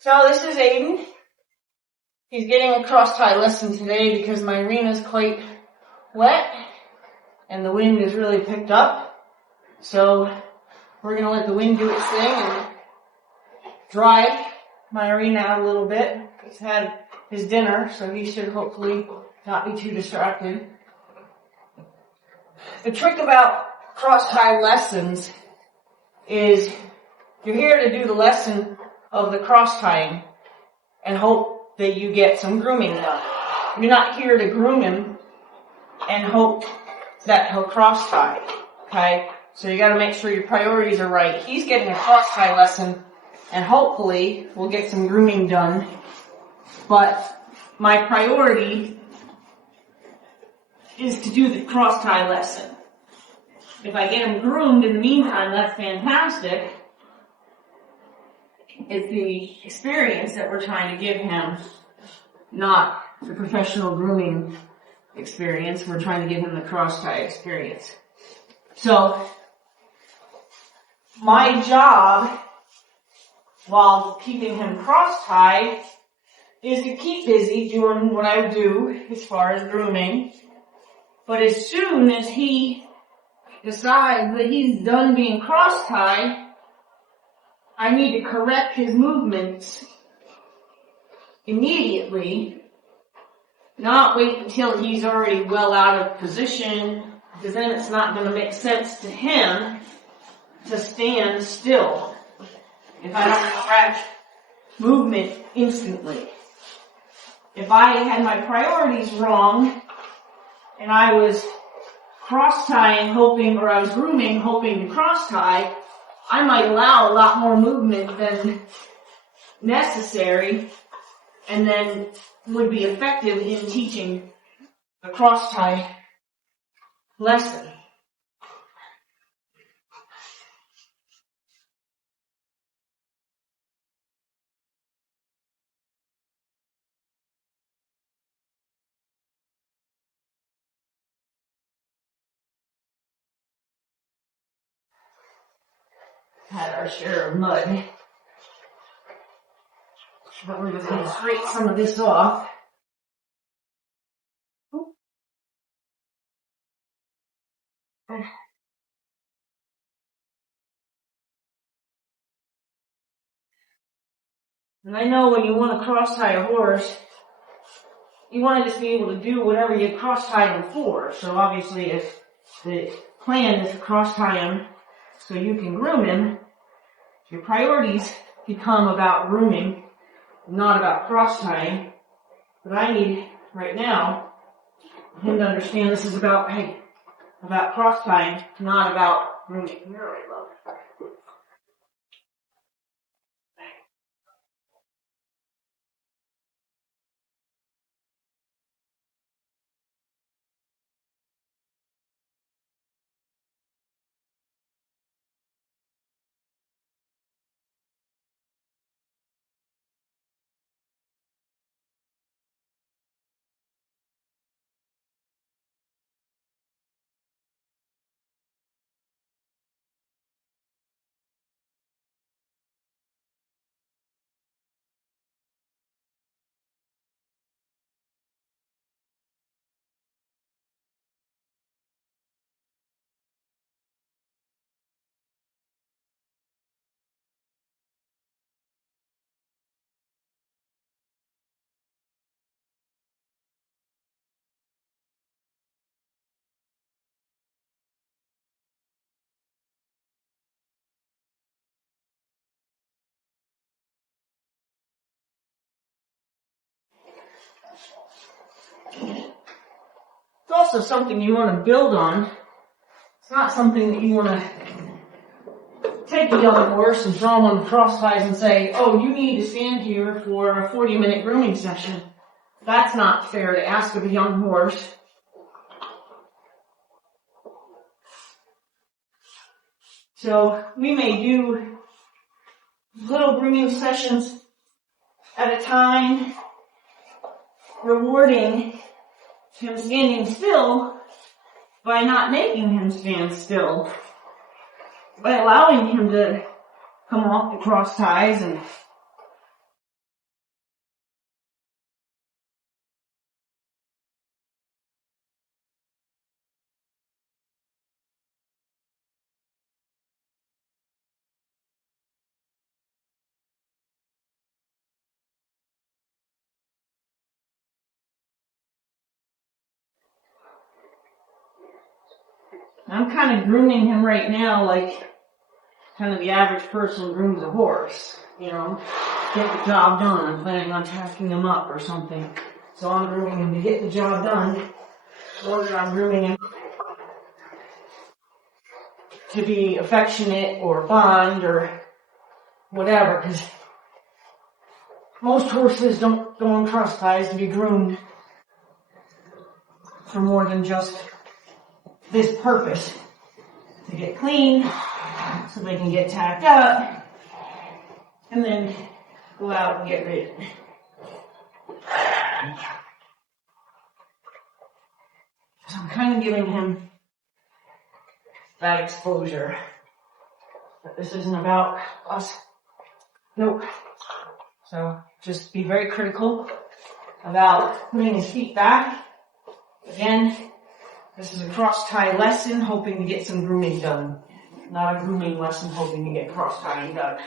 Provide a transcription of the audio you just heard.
So this is Aiden. He's getting a cross-tie lesson today because my arena is quite wet and the wind is really picked up. So we're going to let the wind do its thing and dry my arena out a little bit. He's had his dinner, so he should hopefully not be too distracted. The trick about cross-tie lessons is you're here to do the lesson of the cross-tying and hope that you get some grooming done. You're not here to groom him and hope that he'll cross-tie, okay? So you gotta make sure your priorities are right. He's getting a cross-tie lesson and hopefully we'll get some grooming done. But my priority is to do the cross-tie lesson. If I get him groomed in the meantime, that's fantastic. It's the experience that we're trying to give him, not the professional grooming experience. We're trying to give him the cross-tie experience. So, my job, while keeping him cross-tied, is to keep busy doing what I do as far as grooming. But as soon as he decides that he's done being cross-tied, I need to correct his movements immediately, not wait until he's already well out of position, because then it's not going to make sense to him to stand still if I don't correct movement instantly. If I had my priorities wrong and I was cross-tying hoping, or I was grooming hoping to cross-tie, I might allow a lot more movement than necessary and then would be effective in teaching the cross-tie lesson. Had our share of mud. But we're just going to scrape some of this off. And I know when you want to cross-tie a horse, you want to just be able to do whatever you cross-tie him for. So obviously if the plan is to cross-tie him so you can groom him, your priorities become about grooming, not about cross-tying. But I need, right now, him to understand this is about, about cross-tying, not about grooming. You're all right, love. It's also something you want to build on. It's not something that you want to take a young horse and throw him on the cross ties and say, oh, you need to stand here for a 40-minute grooming session. That's not fair to ask of a young horse. So we may do little grooming sessions at a time, rewarding him standing still by not making him stand still, by allowing him to come off the cross ties and I'm kind of grooming him right now like kind of the average person grooms a horse, you know. Get the job done. I'm planning on tasking him up or something. So I'm grooming him to get the job done. Or I'm grooming him to be affectionate or bond or whatever, because most horses don't go on cross ties to be groomed for more than just this purpose. To get clean, so they can get tacked up, and then go out and get rid. So I'm kind of giving him that exposure. But this isn't about us. Nope. So just be very critical about putting his feet back. Again, this is a cross-tie lesson hoping to get some grooming done. Not a grooming lesson hoping to get cross-tying done.